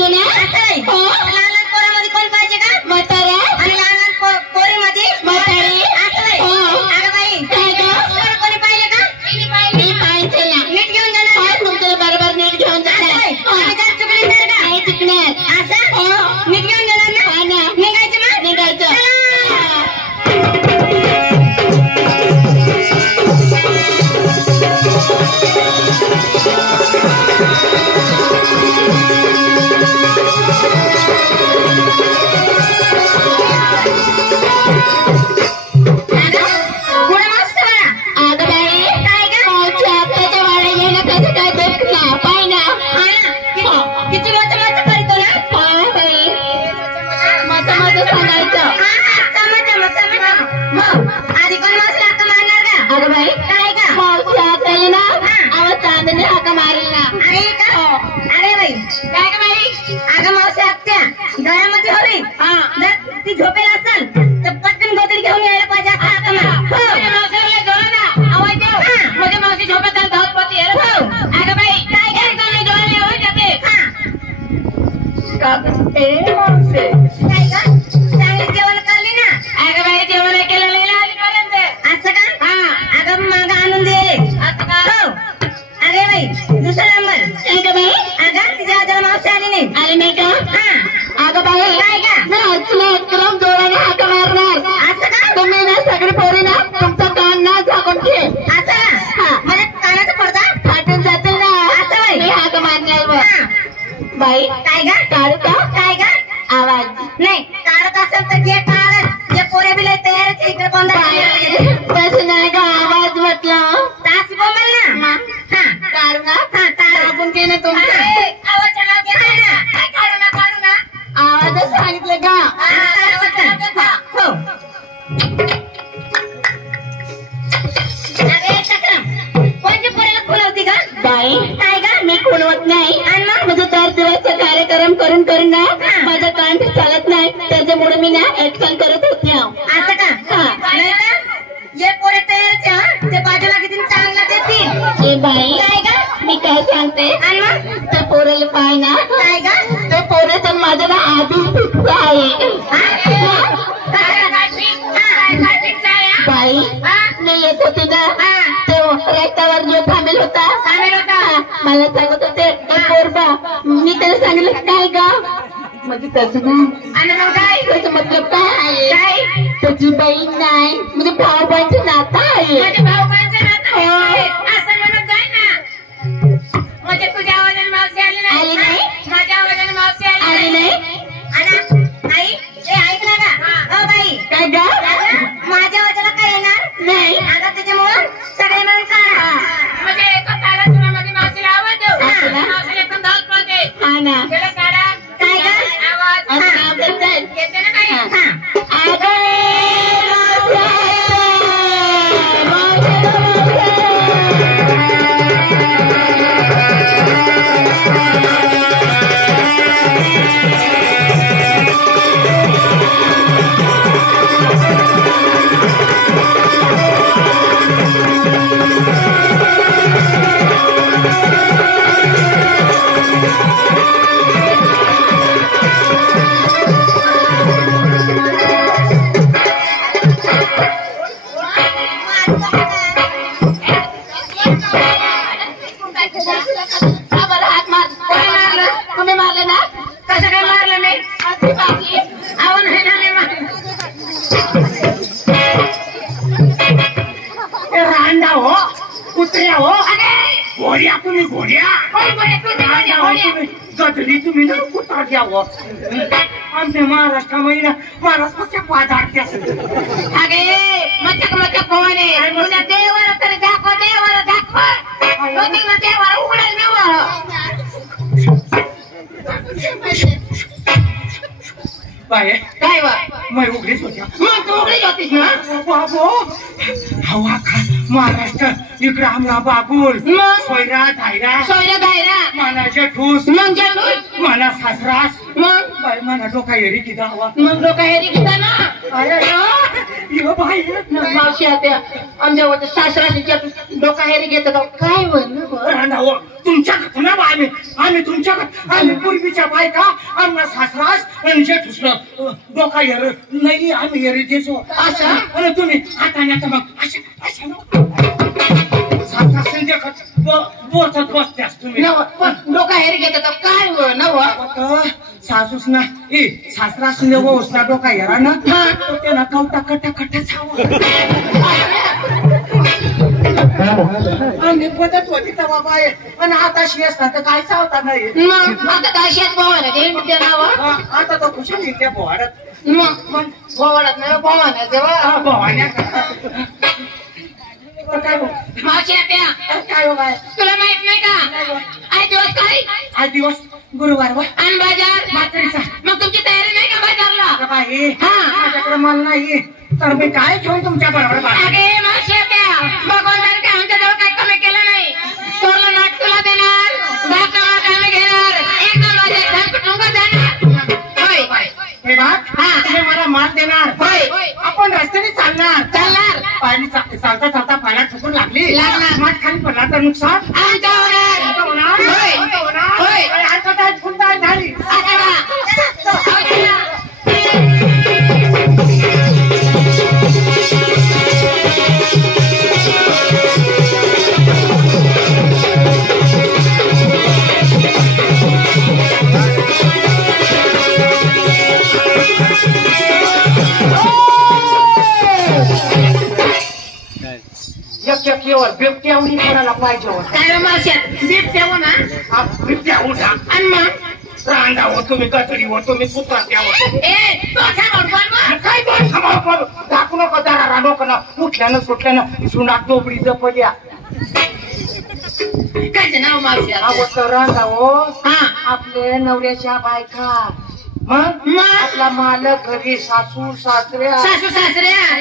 पाहिजे ना. लहान पोरामध्ये कोण पाहिजे का? म्हातारा. आणि लहान पोरीमध्ये म्हातारी. अगं बाई काय ग कोणी पाहिजे का? मी पाहिजे ना. नीट घेऊन जाणार तुमचं बरोबर नीट घेऊन जाणार. चुकली तर का नाही चुकणार असं नीट घेऊन जाणार ना. हा ना निघायचं मग निघायचं. ती झोपेल असेल तर पटकन गोदडी घेऊन यायला पाहिजे असं आता माझ्या मावशी झोपेत धावत पडते. अगं बाई काय काय मी डोळ्याने आवाज जाते. काय का चांगली जेवण करली ना. अगं बाई जेवण केलं नाही आलीपर्यंत असं का. अगं मागं आणून दे असं का. हो अरे बाई दुसरा नंबर. अगं बाई अगं तिच्या आजोबा मावशी आली नाही. आली नाही का. अगं बाई काय का एकदम जोराने हाक मारणार असं का. तुम्ही ना सगळी पोरी ना तुमचं कान ना झाकून ठेव असं. म्हणजे कानाचं पडदा फाटून जाते ना असं बाई हाक मारण्यावर. बाई काय गा काढू का. काय गा आवाज नाही काढत असेल तर घे काढ. जे पोरे बिले तयारच इकडे बंद तसं नाही का आवाज म्हटलं तास बोंबल ना. हा काढू ना. हा काढून घे ना तुमचं आवाज काढू ना काढू ना. आवाजच सांगितलं का. हो अरे चक्रम कोणती पोरीला खुलवती का. बाई काय का मी खुलवत नाही. आणि मग म्हणजे 4 दिवसचा कार्यक्रम करून करून ना माझं कान चालत नाही. त्याच्यामुळे मी ना ऍक्शन करत होते असं का. जे पोरे तयार ते बाजूला किती चांगला देतील. ए बाई काय का मी काय सांगते. आणि मग त्या पोरेला पाय ना काय का ते पोरेचं माझ्याला आधीच फिक्स आहे. बाई मी येत होती ना ते रस्त्यावर जो थांबेल होता मला सांगत होते पोरबा. मी त्याला सांगितलं काय गा म्हणजे तसं ना. आणि मग काय त्याचं मतलब काय आहे. त्याची बहीण नाही म्हणजे भाऊ बहिणीचं नातं आहे. भाऊ बहिणीचं नातं असं म्हणत जाय ना. म्हणजे तुझ्या आवाजाने मावशी आली नाही. माझ्या आवाजाने मावशी आली नाही. आई ते ऐकलं का. हो बाई काय गा माझ्या आवाजाला काय येणार नाही. आता त्याच्यामुळं सगळे मिळून काढा. म्हणजे एका तालासुरामध्ये मावशीला आवाज देऊ. मावशीला एकदम धावत पडते. हा ना त्याला काढा. काय गा आवाज येते ना काही. तुम्ही मारले ना. कसं काय मारलं नाही. आवन आहे ना रांडा हो कुत्र्या हो. घोड्या तुम्ही घोड्या गदरी तुम्ही ना कुत्रा घ्यावं. आमच्या महाराष्ट्रामध्ये ना महाराष्ट्राच्या पादाडत्या. अगे मचक मचक भवाने तुझ्या देवाला तरी दाखव. देवाला दाखव देवाला उघडायला नेवा. बाय काय मैं उघडीच होत्या. मग तू उघडीच होतीस ना. बाबो हवा का महाराष्ट्र इकडे आमला बाबूल सोयरा धायरा मानाच्या ठूस मग जेठूस माना सासरास मग बाय माना डोका हेरी किती हवा. मग डोका हेरी किती ना. अरे बाई मावशी आत्या आमच्या सासराशी डोका हेरी घेतात काय म्हणू. तुमच्याकडे ना आम्ही तुमच्याकडे आम्ही पूर्वीच्या बायका आम्हाला सासरास आणि जेठुसलं डोका येर नाही आम्ही येरी देसो असं? आणि तुम्ही हाताने आता मग सासरास देखत बोचत बसत्यास तुम्ही डोका हेर घेत काय नव सासूस ना ए सासरास नेवस ना डोका येरा ना त्याला कवटा कटा कटा छावा आम्ही पद्धत होती तर बाबा आणि आता शियस ना तर काय चावता नाही आता काय शेत भावाला आता तो खुशाल त्या बोवाडात मग भावाडात नाही भावाना जेव्हा भवान्या काय मावशी आत्या काय हो काय तुला माहित नाही का आज दिवस काय आज दिवस गुरुवार वा आणि बाजार मात्रीचा मग तुमची तयारी नाही का बाजारला बाई माझ्याकडे माल नाही तर मी काय घेऊन तुमच्या बरोबर अगे मावशी आत्या भगवान जर का आमच्या जवळ काही कमी केलं नाही तोरलं नाट तुला देणार दाखला आम्ही घेणार एकदम माझ्या घर कुटुंब देणार होय हे बात तुम्ही मला माल देणार होय आपण रस्त्याने चालणार पाणी चालता चालता पाण्यात ठोकून लागली माठ खाली पडला तर नुकसान आमच्या होणार होय होय आता काय फुलता झाली बिबट्यावणी कोणाला पाहिजे काय मावश्यात बिबट्या ना बिबट्या उठा आणि मग रांडा हो तुम्ही कचडी हो तुम्ही कुत्रा त्यावर काय दोन सांभाळ दाखवू नको दारा रांडो का उठल्यानं सुटल्यानं सुनाक दोबडी जपल्या काय नाव मावश्यात आवडतं रांडा हो आपले नवऱ्याच्या बायका मग आपला मालक घरी सासू सासऱ्या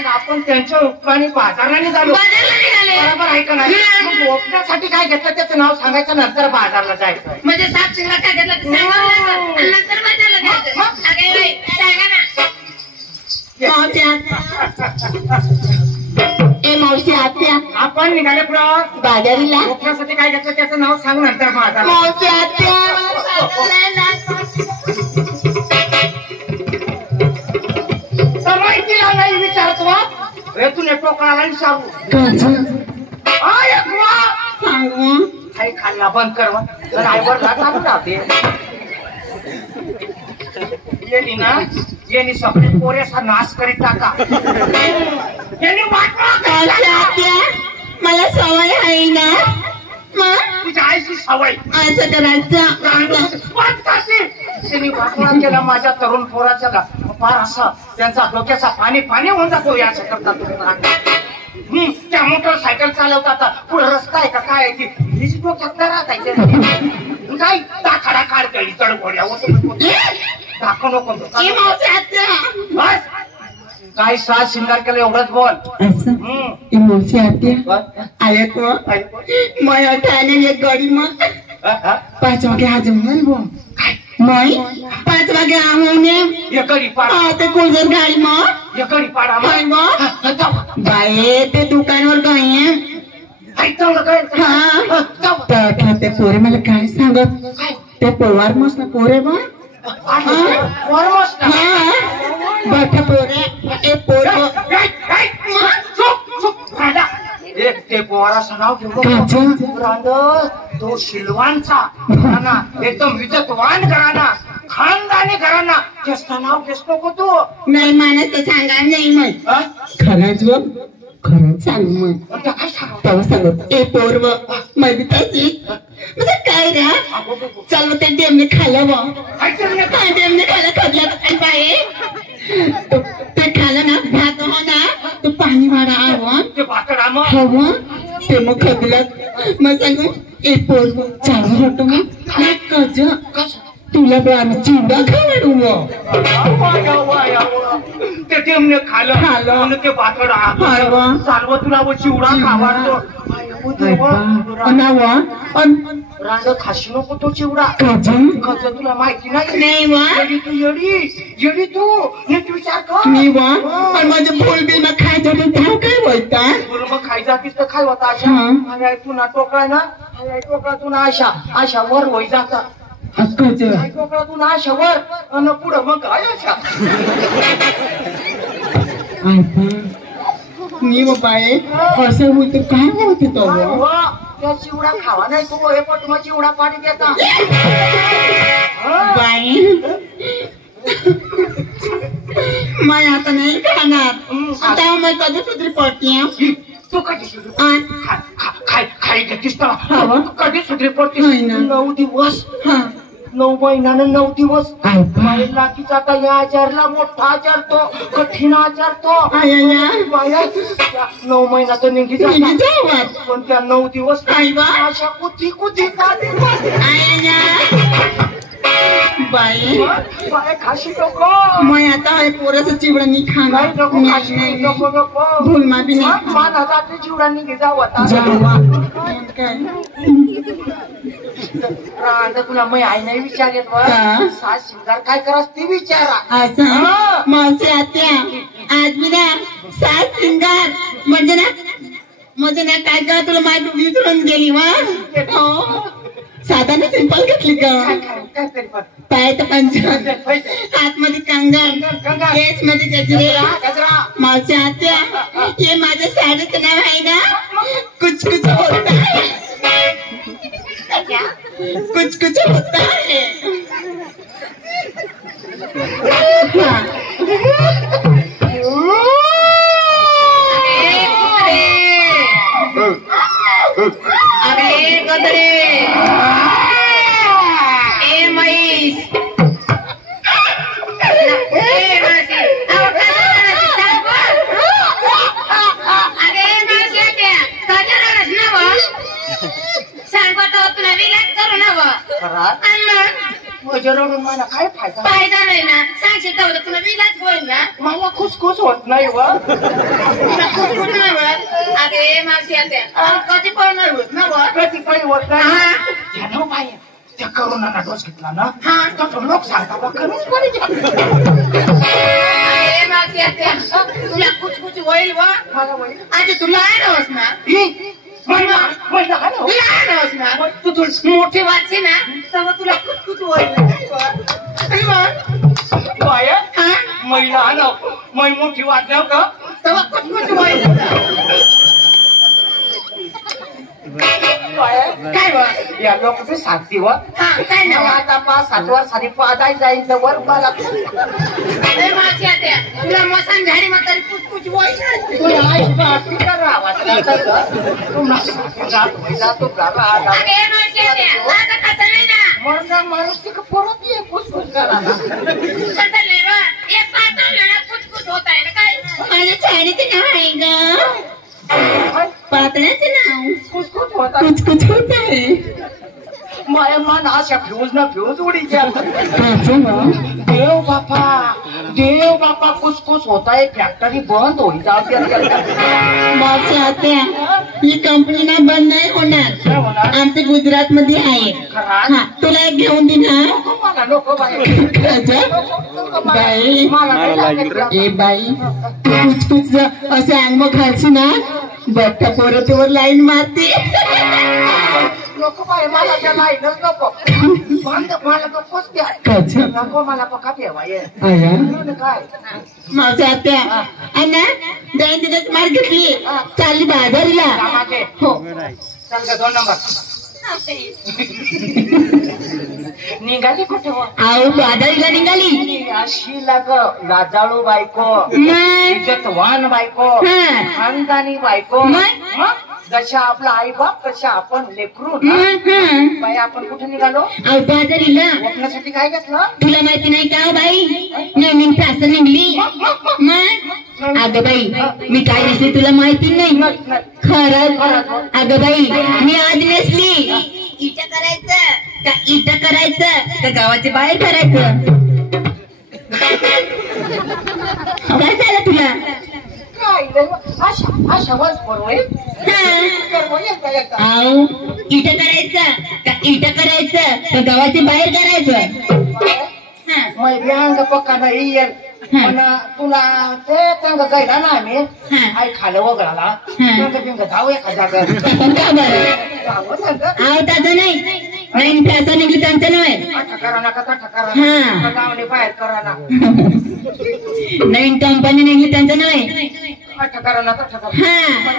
आपण त्यांच्या उपकाराने बाजारला निघालो बरोबर आहे का नाही मग ओपण्यासाठी काय घेतलं त्याचं नाव सांगायचं नंतर बाजारला जायचं म्हणजे सात शिंगला काय घेतलं नंतर बाजारला जायचं मावशी आत्या आपण निघाले पुढं बाजारीला ओपण्यासाठी काय घेतलं त्याचं नाव सांग नंतर बाजार मावशी आत्या माहितीला नाही विचारतो रे तू टोकळाला विचारू काही खाल्ला बंद कर तर आईवर चालू राहते येणी ना येणी सगळे पोरेसा नाश करीत टाका यांनी मला सवय आहे ना मग तुझ्या आईची सवय असं करायचं त्यांनी वाटवा केला माझ्या तरुण पोराच्या फार असा त्यांचा डोक्याचा पाणी होऊन जातो याच्या करता त्या मोटरसायकल चालवतात पुढे रस्ता आहे का काय की हिची डोक्यात राहतायचे काय दाखाडा काढतळी चढघोड्या दाखव नको बस काय सात शिंगार केलं एवढंच बोल मैं ठाणे एक गाड़ी में 5 वागे आ जाऊंगा मैं 5 वागे आऊंगे ये गडी पाडा ते कोलजर गाडी में ये गडी पाडा बाई ते दुकानावर गए ते पोरे मला काय सांगत ते पोवार मस्त पोरे बा बठा पोरे ए पोरे ते पोराचं नाव घेऊ तो शिलवानचा घराणा एकदम विजतवान घराणा खानदानी घराणा जास्त नाव घेस नको तू नाही मला ते सांगा नाही मग खरंच बघ खरंच सांग मग तेव्हा सांगत ए पोरव मैं भी तशी म्हणजे काय रे चल ते डेमने खाल्लं बा डेमने खाल्लं खदल्या बाई ते खाल्लं ना भात हो ना तो पाणी वाढा आवं ते भातडा मग हवं ते मग खदलं मग सांगू ए पोरव चावं होतो मग कज तुला बा आम्ही चिवडा खावडू मग ते टेमने खाल्लं ते भातडा चालव तुला चिवडा खावाडतो रांग खाशी नको तो चिवडा खज तुला माहिती नाही नाही वा तू येडी जेडी तू नीट विचार कर मी वा पण माझे बोल बी ना खाय झाले धाव काय बोलता बरं मग खाय जातीस तर खाय होता आशा हा. आणि पुन्हा टोकळा ना टोकळातून आशा वर होई जाता हक्काचं टोकळातून आशा वर आणि पुढं मग काय आशा मी बाय असं बोलतो काय बोलतो तो काय हो? त्या चिवडा खावा नाही तू हे पण तुम्हाला चिवडा पाणी देता बाई मैं आता नाही खाणार आता मैं कधी सुधरी पडते तू कधी सुधरी खाई घेतीस तर कधी सुधरी पडतीस नाही ना. 9 दिवस हा 9 महिन्यानं 9 दिवस काय बा? लाकीचा आता या आजारला मोठा आजार तो कठीण आजार तो आया 9 महिन्यात निघी निघी जातात जावात. पण त्या 9 दिवस आई बा. अशा कुती कुती बाई बाय खाशी नको मैं आता है पोरस चिवडा नहीं खाना नाही नको खाशी नको नको भूल मा भी नहीं माना जाते चिवडा निघी जाऊ आता जावा काय रांड तुला मी आई नाही विचारेत हा. सास शिंगार काय करास ती विचारा असं हा. मावशी आत्या आज मी ना सात सिंगार म्हणजे ना काय का तुला माहिती विसरून गेली वा हो. साधा ना सिंपल घेतली का काय तरी पण पायात पंचन पैसे हातमध्ये कंगन कंगन. केस मध्ये गजरे गजरा मावशी आत्या ये माझ्या साडीचं नाव आहे ना कुछ कुछ होता है कुछ कुछ होता है अरे गदरे ए म्हैस ए मासी अरे मासी त्या कजरच नव सांगतो तुला विलास करू नव खरात रडून मला काय फायदा फायदा नाही ना सांगशील तर तुला विलास होईल ना मला खुसखुस होत नाही व तुला कुठं नाही होत अरे मासी त्या कधी पण नाही होत ना व प्रतिपळी होत हा. नाही त्यानं बाई त्या करोनाला डोस घेतला ना हा. तर लोक सांगतात बा कमीच पडेल अरे मासी त्या तुला कुछ होईल व मला बाई आधी तुला आणवस ना महिना महिना हा ना हो. तुला आणवस ना तू थोडी मोठी वाचली ना तेव्हा तुला कुछ होईल बाया हा महिला हा ना मै मोठी वाटणार का तेव्हा कुछ होईल बाया काय व या लोक बी सांगते व हा काय नाव आता 5-7 वर्षांनी पादाय जाईल तर वर मला अरे मासी त्या तुला मसान झाडी म्हातारी कुछ होईल अरे मासी त्या आता कसं नाही ना माणूस तिकडे परत ये खुसखुस करा कसं नाही व एक पाहतो ना कुछ होत आहे ना काय माझ्या साडीचं नाव आहे ग पातळ्याचं नाव खुसखुस होता कुछ कुछ होता है माया मान अशा फ्यूज ना फ्यूज उडी गया काचं वा? देव बापा खुसखुस होता है फॅक्टरी बंद होई जाते मावशी आत्या ही कंपनी ना बंद नाही होणार आमच्या गुजरात मध्ये आहे हा तुला एक घेऊन दे ना मला नको बाई बाई मला नाही लागत. ए बाई कुछ कुछ असे अंग खालची ना बघता पोरं तुवर लाईन मारते नको बाई मला त्या लाईनच नको बंद मला नकोच द्या काचं? नको मला पका पेवा ये आया काय माझ्या आत्या अण्णा दोन दिवस मार घेतली चालली बाजारीला कामाचे हो चल ग 2 नंबर निघाली कुठे हो? आऊ बाजारीला निघाली अशी लाग लाजाळू बायको मग इज्जतवान बायको हा. खानदानी बायको मग? मग जशा आपला आई बाप तशा आपण लेकरू बाई आपण कुठे निघालो आऊ बाजारीला लग्नासाठी काय घेतलं तुला माहिती नाही का बाई नवीन फॅशन निघली मग अगं बाई मी काय नेसली तुला माहिती नाही खरंच अगं बाई मी आज नेसली इटा करायचं का इटा करायचं का गावाच्या बाहेर करायचं काय झालं तुला अशा वच बरोबर आऊ इटा करायचं का इटा करायचं का गावाच्या बाहेर करायचं बाई बियांग पक्का नाही येईल पण तुला ते चांगलं गायला ना आम्ही आई खालं वगळाला बिंग धाव एका जागा आवताचं नाही नवीन फॅशन निघली त्यांचं नव्हे ठकारा नका ठकारा गावने बाहेर करा ना नवीन कंपनी निघली त्यांचं नव्हे ठकारा नका ठकारा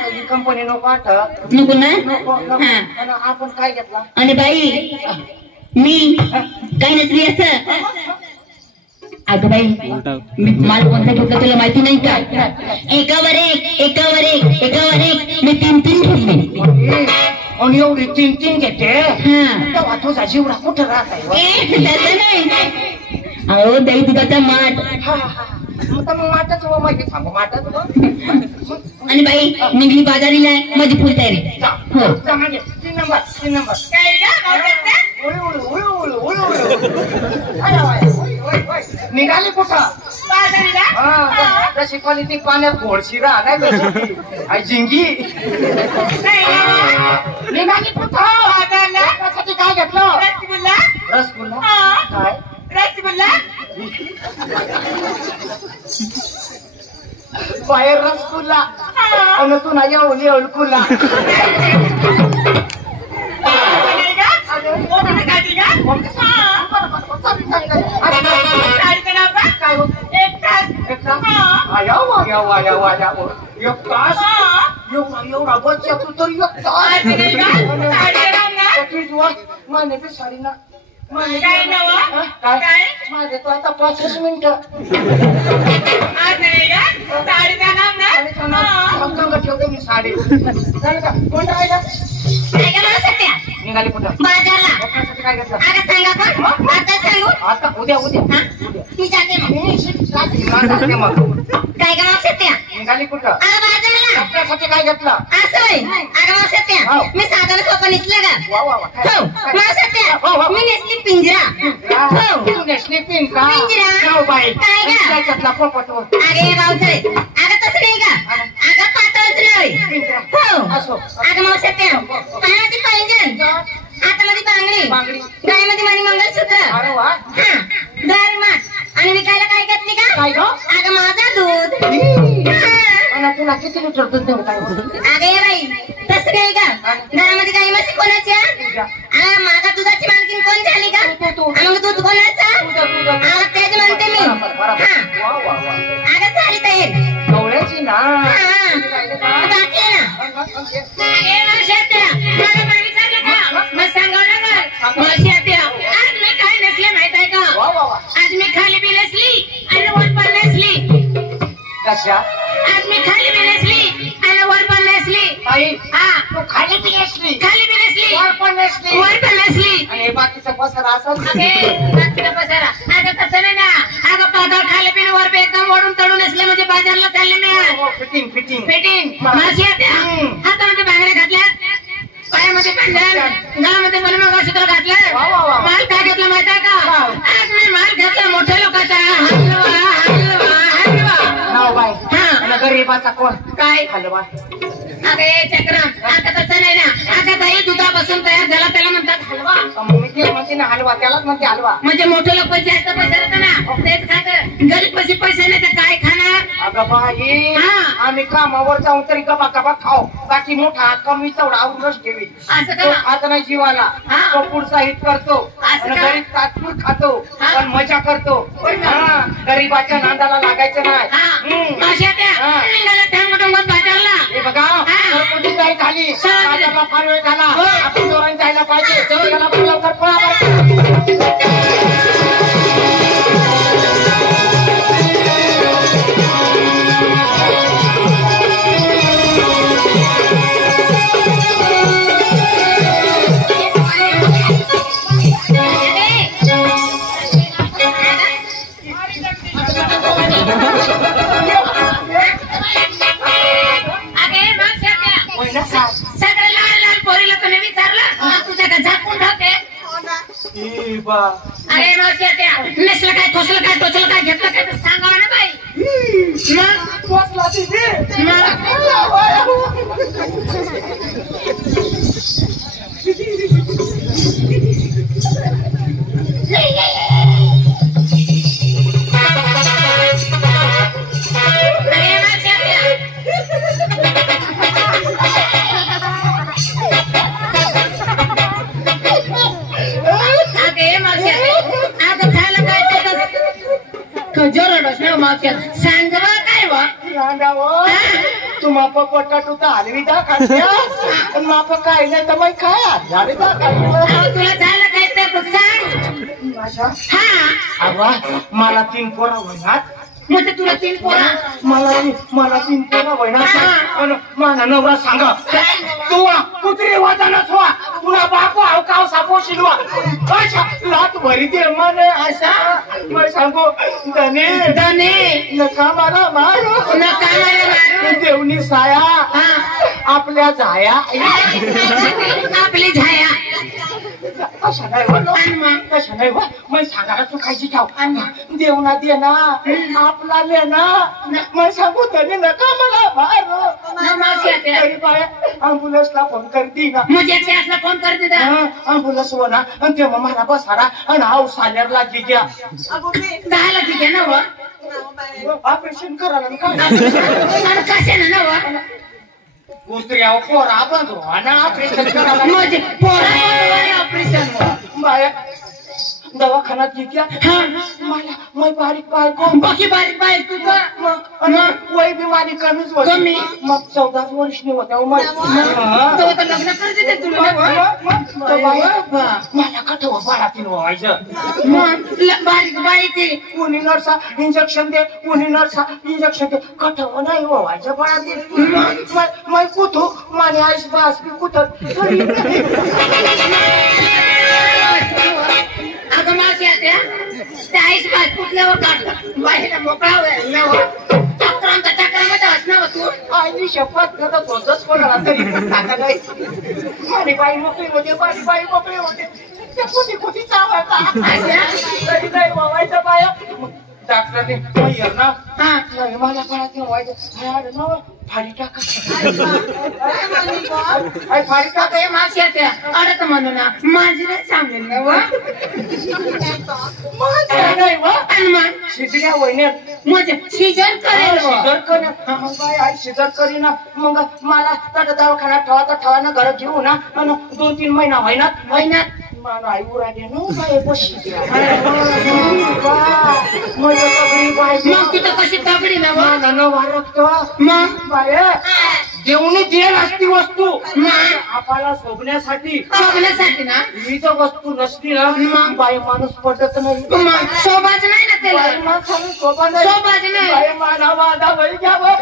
ही कंपनी नको आता नको ना आणि आपण काय घेतला आणि बाई मी काय नसली असं अगं बाई माल कोणता घेतला तुला माहिती नाही का एकावर एक मी 3 घेतले आणि एवढी 3 घेते तेव्हा तुझा जीवडा कुठं राहत आहे त्याचं नाही अहो दही दुधाचा माठ मग माठच माहिती सांगू माठच आणि बाई निघली बाजारीला आहे माझी फुल तयारी हो 3 नंबर निघाली कुठं तशी क्वालिटी पाण्यात घोडशी राहणार झिंगी निघाली कुठं काय घेतलं रसगुल्ला काय बाहेर रसगुल्ला आणि तू ना येऊन कुल्ला एवढा बच्चा तू तर माने बी साडी ना माझे तो आता 5 मिनिटं ठेवते मी साडी झालं का कोण राहिला निघाली कुठं बाजारला काय घेतलं आता सांगा पण आता सांगू आता उद्या मी जाते मग काय का सत्या निघाली कुठं आता बाजारला आपल्यासाठी काय घेतलं असं अगं सत्या मी साधारण सोपं निसलं का हो मग सत्या मी नेसली पिंजरा तू नेसली पिंजरा बाई काय का पोपट अगे भाऊचे अगं तसं नाही का अगं पातळच नाही हो अगं मग सत्या पायामध्ये पैंजण हातामध्ये बांगडी गायमध्ये माझी मंगळसूत्र दरमाट आणि विकायला काय घेतली का अगं माझा दूध तुला किती लिटर दूध देऊ काय अगे बाई तसं नाही का घरामध्ये गाई म्हशी कोणाच्या माझा दुधाची मालकीन कोण झाली का मग दूध कोणाचा तेच म्हणते मी अगं झाली तयारी गवळ्याची ना बाकी आहे ना अगे मावशी मला पण विचारलं का मग सांगवलं का मावशी आज मी काय नसले माहित आहे का आज मी खाली बी नसली आणि वर पण नसली कशा आज मी खाली बी नसली आणि वर पण नसली तू खाली बी नसली वर पण नसली आणि बाकीचा पसारा असं बाकीचा पसारा अगं तसं नाही ना अगं पाताळ खाली बी वर एकदम ओढून तडून असले म्हणजे बाजारला चालले नाही फिटिंग माशी हातामध्ये बांगड्या घातल्या पायामध्ये पंढर गावामध्ये मला मंगळसूत्र घातलं माल काय घेतला माहित आहे का आज मी माल घेतला मोठ्या लोकांचा हलवा गरीबाचा कोण काय हलवा अगं चक्रम आता तसं नाही ना आता दही दुधापासून तयार झाला त्याला म्हणतात हलवा म्हणते ना हलवा त्यालाच म्हणते हलवा म्हणजे मोठे लोक जास्त पैसे देतात ना तेच खात गरीब पैसे नाही तर काय खाणार अगं बाई आम्ही कामावर जाऊन तरी गबा गबा खाऊ बाकी मोठा कमी तेवढा आवडूनच ठेवी असं तो का खात नाही जीवाला तो पुढचा हित करतो असं का? गरीब तात्पूर खातो पण मजा करतो गरीबाच्या नांदाला लागायचं नाही बाजारला हे बघा घरपोची जाई झाली बाजारला फार वेळ झाला आपण जोराने जायला पाहिजे त्याला पण लवकर पळा सगळं लहान लहान पोरीला तुम्ही विचारलं तुझ्या का झाकून ठेवते अरे मावशी नेसलं काय खोसलं काय टोचलं काय घेतलं काय तर सांगावं ना बाई कजो रडोस ना मावशी सांग बा काय बा रांडावं तू माप बटाटू तर हलवीदा खात्यास आणि माप काय नाही तर मग काय हलवीदा खात्यास तुला झालं काय ते सांग हा अगं मला 3 पोरं होणार म्हणजे तुला 3 पोरं मला 3 पोरं होणार माझा नवरा सांगा तू कुत्री वाजानच वा तुला बापू अवकाव सापो शिलवा अच्छा लात भरी दे मने अशा मग सांगू धने नका मला मारू देवनी साया आपल्या झाया आपली छाया अशा नाही मग सांगायला तू खायची ठाव देवना दे ना आपला ले ना मग सांगू तरी नका मला मारू बाय अँब्युलन्सला फोन करती ना मुझे फोन कर दे अँब्युलन्स हो ना आणि तेव्हा मला बसारा आणि हाऊ साल्यारला घ्या झालं ठीक आहे ना ऑपरेशन करायला काय कशाने ना कुत्र्या पोरा बांधू आणि ऑपरेशन करायला म्हणजे पोरा ऑपरेशन बाया दवाखान्यात घेतल्या मला मग बारीक बायको बाकी बारीक तुझं मग वय बी माझी कमीच कमी मग 14 वर्ष होत्या लग्न करते तुला मला कठव बाळातील व्हायचं बारीक कोणी नर्सा इंजेक्शन दे कोणी नर्सा इंजेक्शन दे कठव नाही व्हायचं बाळातील मग कुठू माने आईस बास बी कुठत अगं माझी त्या 40 कुठल्यावर काढलं बाहेर मोकळा चक्रामध्ये असणार तू आईनी शपथ करत होतच कोणाला तरी टाका नाही माझी बाई मोकळी होते माझी बाई मोकळी होते त्या कुठे चावायचा तरी नाही व्हायचं बाया डॉक्टरने ना नाही मला कोणाचं व्हायचं फाडी टाका फाडी टाका माशी त्या अडत म्हणू ना माझी नाही सांगेल ना शिजल्या वहिन्यात म्हणजे शिजर करेल आई शिजर करीना मग मला तर दवाखान्यात ठेवा ना घर घेऊ ना 2-3 महिना महिन्यात मला आई उराडे ना बशी मग तिथं कशी तगडी ना न वारकतो मग बाया देवणी देल असती वस्तू आपल्याला शोभण्यासाठी ना ही जर वस्तू नसती ना बाई माणूस पडत नाही शोभाच नाही ना त्याला शोभाच नाही बाई माना माझा वै घ्या बाया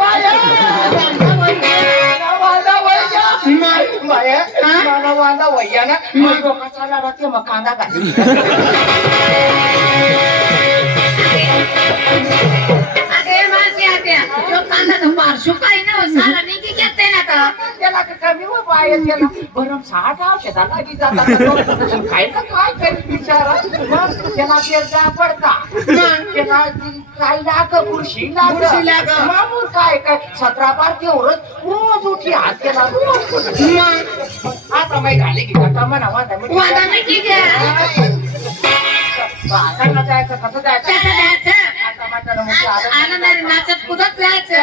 बाया माना माझा वैया ना मग लोकांचा राहते मग कांदा घाली पार्श्व काही ना साला निघी घेते ना त्याला कमी व बाया त्याला बरं 6 औषधाला लागी जातात खायचं काय करी बिचारा मग त्याला पेरजा पडता त्याला काही लाग बुरशी लाग मामूर काय 17 तेवढंच रोज उठी हात केला आता माहिती झाले की आता म्हणा वादा मिठी घ्या जायचं कसं जायचं आनंदाने नाचत कुदत जायचं